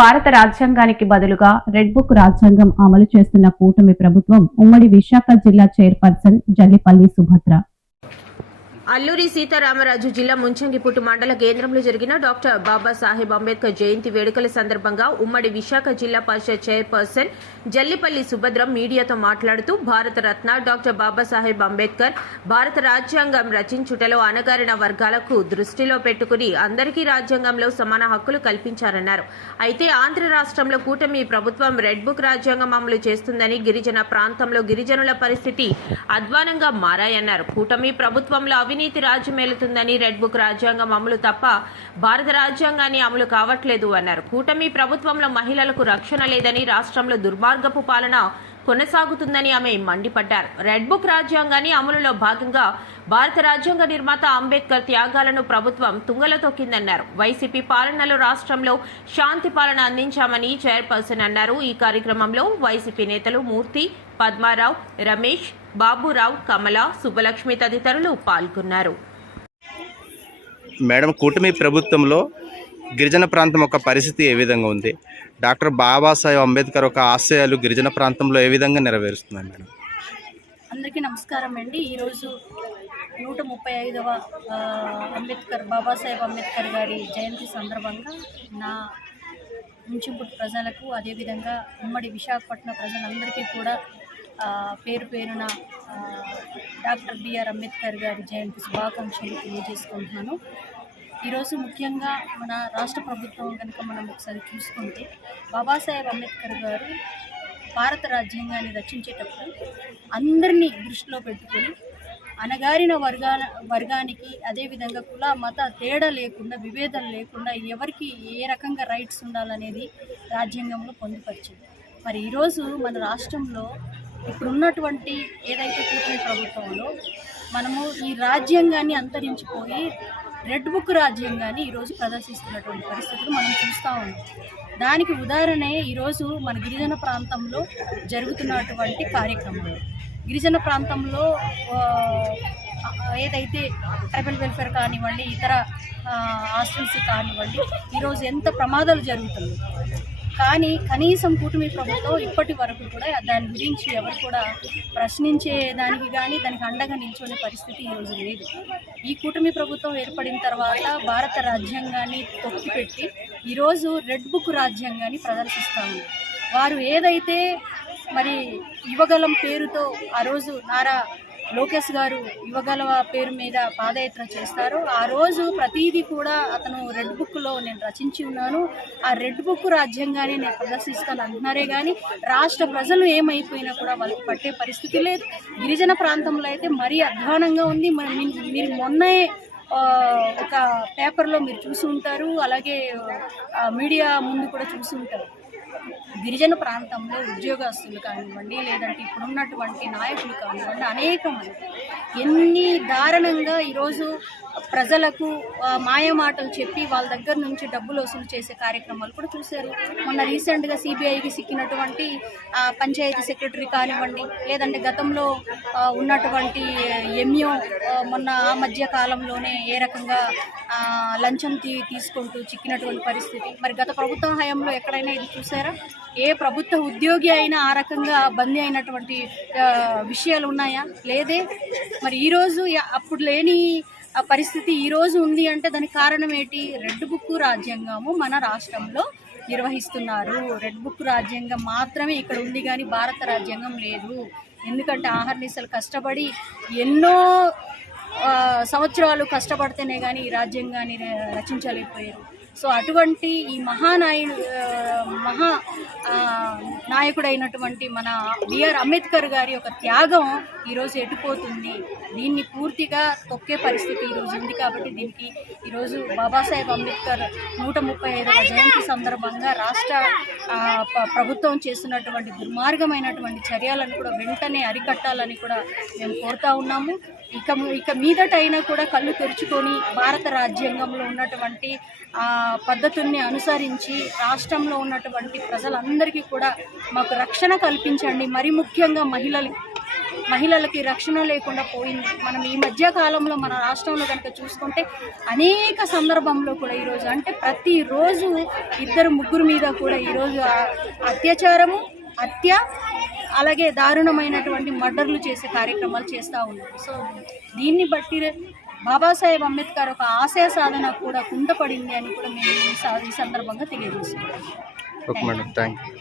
భారత రాజ్యాంగానికి బదులుగా రెడ్ బుక్ రాజ్యాంగం అమలు చేస్తున్న కూటమి ప్రభుత్వం ఉమ్మడి విశాఖ జిల్లా చైర్పర్సన్ జల్లిపల్లి సుభద్ర. అల్లూరి సీతారామరాజు జిల్లా ముంచంగిపుట్టు మండల కేంద్రంలో జరిగిన డాక్టర్ బాబాసాహెబ్ అంబేద్కర్ జయంతి వేడుకల సందర్భంగా ఉమ్మడి విశాఖ జిల్లా పరిషత్ చైర్పర్సన్ జల్లిపల్లి సుభద్ర మీడియాతో మాట్లాడుతూ భారత రత్న డాక్టర్ బాబాసాహెబ్ అంబేద్కర్ భారత రాజ్యాంగం రచించుటలో అణగారిన వర్గాలకు దృష్టిలో పెట్టుకుని అందరికీ రాజ్యాంగంలో సమాన హక్కులు కల్పించారన్నారు. అయితే ఆంధ్ర రాష్ట్రంలో కూటమి ప్రభుత్వం రెడ్ బుక్ రాజ్యాంగం అమలు చేస్తుందని, గిరిజన ప్రాంతంలో గిరిజనుల పరిస్థితి అధ్వానంగా మారాయన్నారు. కూటమి ప్రభుత్వంలో అవినీతి రాజ్యమేలుతుందని, రెడ్ బుక్ రాజ్యాంగం అమలు తప్ప భారత రాజ్యాంగాన్ని అమలు కావట్లేదు అన్నారు. కూటమి ప్రభుత్వంలో మహిళలకు రక్షణ లేదని, రాష్ట్రంలో దుర్మార్గపు పాలన కొనసాగుతుందని ఆమె మండిపడ్డారు. రెడ్ బుక్ రాజ్యాంగాన్ని అమలులో భాగంగా భారత రాజ్యాంగ నిర్మాత అంబేద్కర్ త్యాగాలను ప్రభుత్వం తుంగలో తొక్కిందన్నారు. వైసీపీ పాలనలో రాష్ట్రంలో శాంతి పాలన అందించామని చైర్పర్సన్ అన్నారు. ఈ కార్యక్రమంలో వైసీపీ నేతలు మూర్తి, పద్మారావు, రమేష్, బాబురావు, కమల, సుబ్బలక్ష్మి తదితరులు పాల్గొన్నారు. మేడం, కూటమి ప్రభుత్వంలో గిరిజన ప్రాంతం యొక్క పరిస్థితి ఏ విధంగా ఉంది? డాక్టర్ బాబాసాహెబ్ అంబేద్కర్ యొక్క ఆశయాలు గిరిజన ప్రాంతంలో ఏ విధంగా నెరవేరుస్తున్నారు మేడం? అందరికీ నమస్కారం అండి. ఈరోజు 135వ బాబాసాహెబ్ అంబేద్కర్ గారి జయంతి సందర్భంగా నా ముంచింపుట్టు ప్రజలకు, అదేవిధంగా ఉమ్మడి విశాఖపట్నం ప్రజలందరికీ కూడా పేరు పేరున డాక్టర్ బిఆర్ అంబేద్కర్ గారి జయంతి శుభాకాంక్షలు తెలియజేసుకుంటున్నాను. ఈరోజు ముఖ్యంగా మన రాష్ట్ర ప్రభుత్వం కనుక మనం ఒకసారి చూసుకుంటే, బాబాసాహెబ్ అంబేద్కర్ గారు భారత రాజ్యాంగాన్ని రచించేటప్పుడు అందరినీ దృష్టిలో పెట్టుకొని అణగారిన వర్గానికి, అదేవిధంగా కుల మత తేడా లేకుండా, విభేదం లేకుండా ఎవరికి ఏ రకంగా రైట్స్ ఉండాలనేది రాజ్యాంగంలో పొందుపరిచింది. మరి ఈరోజు మన రాష్ట్రంలో ఇప్పుడున్నటువంటి ఏదైతే కూటమి ప్రభుత్వంలో మనము ఈ రాజ్యాంగాన్ని అంతరించిపోయి రెడ్ బుక్ రాజ్యాంగాన్ని ఈరోజు ప్రదర్శిస్తున్నటువంటి పరిస్థితులు మనం చూస్తూ ఉన్నాం. దానికి ఉదాహరణే ఈరోజు మన గిరిజన ప్రాంతంలో జరుగుతున్నటువంటి కార్యక్రమాలు. గిరిజన ప్రాంతంలో ఏదైతే ట్రైబల్ వెల్ఫేర్ కానివ్వండి, ఇతర హాస్టల్స్ కానివ్వండి, ఈరోజు ఎంత ప్రమాదాలు జరుగుతుంది. కానీ కనీసం కూటమి ప్రభుత్వం ఇప్పటి వరకు కూడా దాని గురించి ఎవరు కూడా ప్రశ్నించే దానికి కానీ దానికి అండగా నిల్చునే పరిస్థితి ఈరోజు లేదు. ఈ కూటమి ప్రభుత్వం ఏర్పడిన తర్వాత భారత రాజ్యాంగాన్ని తొక్కిపెట్టి ఈరోజు రెడ్ బుక్ రాజ్యాంగాన్ని ప్రదర్శిస్తాము. వారు ఏదైతే మరి యువగలం పేరుతో ఆ రోజు నారా లోకేష్ గారు యువగల పేరు మీద పాదయాత్ర చేస్తారు. ఆ రోజు ప్రతీది కూడా అతను రెడ్ బుక్లో నేను రచించి ఉన్నాను, ఆ రెడ్ బుక్ రాజ్యాంగాన్ని నేను ప్రదర్శిస్తాను అంటున్నారే కానీ రాష్ట్ర ప్రజలు ఏమైపోయినా కూడా వాళ్ళకి పట్టే పరిస్థితి లేదు. గిరిజన ప్రాంతంలో అయితే మరీ అధ్వానంగా ఉంది. మీరు మొన్నే ఒక పేపర్లో మీరు చూసి ఉంటారు, అలాగే మీడియా ముందు కూడా చూసి ఉంటారు. గిరిజన ప్రాంతంలో ఉద్యోగస్తులు కానివ్వండి, లేదంటే ఇప్పుడున్నటువంటి నాయకులు కానివ్వండి, అనేక మంది ఎన్ని దారుణంగా ఈరోజు ప్రజలకు మాయమాటలు చెప్పి వాళ్ళ దగ్గర నుంచి డబ్బులు వసూలు చేసే కార్యక్రమాలు కూడా చూశారు. మొన్న రీసెంట్గా సిబిఐకి సిక్కినటువంటి పంచాయతీ సెక్రటరీ కానివ్వండి, లేదంటే గతంలో ఉన్నటువంటి ఎంఈఓ మొన్న ఆ మధ్య కాలంలోనే ఏ రకంగా లంచం తీసుకుంటూ చిక్కినటువంటి పరిస్థితి. మరి గత ప్రభుత్వం హయాంలో ఎక్కడైనా ఇది చూసారా? ఏ ప్రభుత్వ ఉద్యోగి అయినా ఆ రకంగా బందీ అయినటువంటి విషయాలు ఉన్నాయా? లేదే. మరి ఈరోజు అప్పుడు లేని పరిస్థితి ఈరోజు ఉంది అంటే దానికి కారణం ఏంటి? రెడ్ బుక్ రాజ్యాంగము మన రాష్ట్రంలో నిర్వహిస్తున్నారు. రెడ్ బుక్ రాజ్యాంగం మాత్రమే ఇక్కడ ఉంది కానీ భారత రాజ్యాంగం లేదు. ఎందుకంటే ఆహర్నిశలు కష్టపడి ఎన్నో సంవత్సరాలు కష్టపడితేనే కానీ ఈ రాజ్యాంగాన్ని రచించలేకపోయారు. సో అటువంటి ఈ నాయకుడైనటువంటి మన బిఆర్ అంబేద్కర్ గారి యొక్క త్యాగం ఈరోజు ఎటుపోతుంది, దీన్ని పూర్తిగా తొక్కే పరిస్థితి ఈరోజు ఉంది. కాబట్టి దీనికి ఈరోజు బాబాసాహెబ్ అంబేద్కర్ 135వ జయంతి సందర్భంగా రాష్ట్ర ప్రభుత్వం చేస్తున్నటువంటి దుర్మార్గమైనటువంటి చర్యలను కూడా వెంటనే అరికట్టాలని కూడా మేము కోరుతా ఉన్నాము. ఇక మీదటైనా కూడా కళ్ళు తెరుచుకొని భారత రాజ్యాంగంలో ఉన్నటువంటి పద్ధతుల్ని అనుసరించి రాష్ట్రంలో ఉన్నటువంటి ప్రజలందరికీ కూడా మాకు రక్షణ కల్పించండి. మరి ముఖ్యంగా మహిళలకి రక్షణ లేకుండా పోయింది. మనం ఈ మధ్య కాలంలో మన రాష్ట్రంలో కనుక చూసుకుంటే అనేక సందర్భంలో కూడా ఈరోజు అంటే ప్రతిరోజు 2-3 మీద కూడా ఈరోజు అత్యాచారము, హత్య, అలాగే దారుణమైనటువంటి మర్డర్లు చేసే కార్యక్రమాలు చేస్తూ ఉన్నారు. సో దీన్ని బట్టి బాబాసాహెబ్ అంబేద్కర్ ఒక ఆశయ సాధన కూడా కుంటపడింది అని కూడా మేము ఈ సందర్భంగా తెలియజేస్తున్నాం. Okay madam, thank you.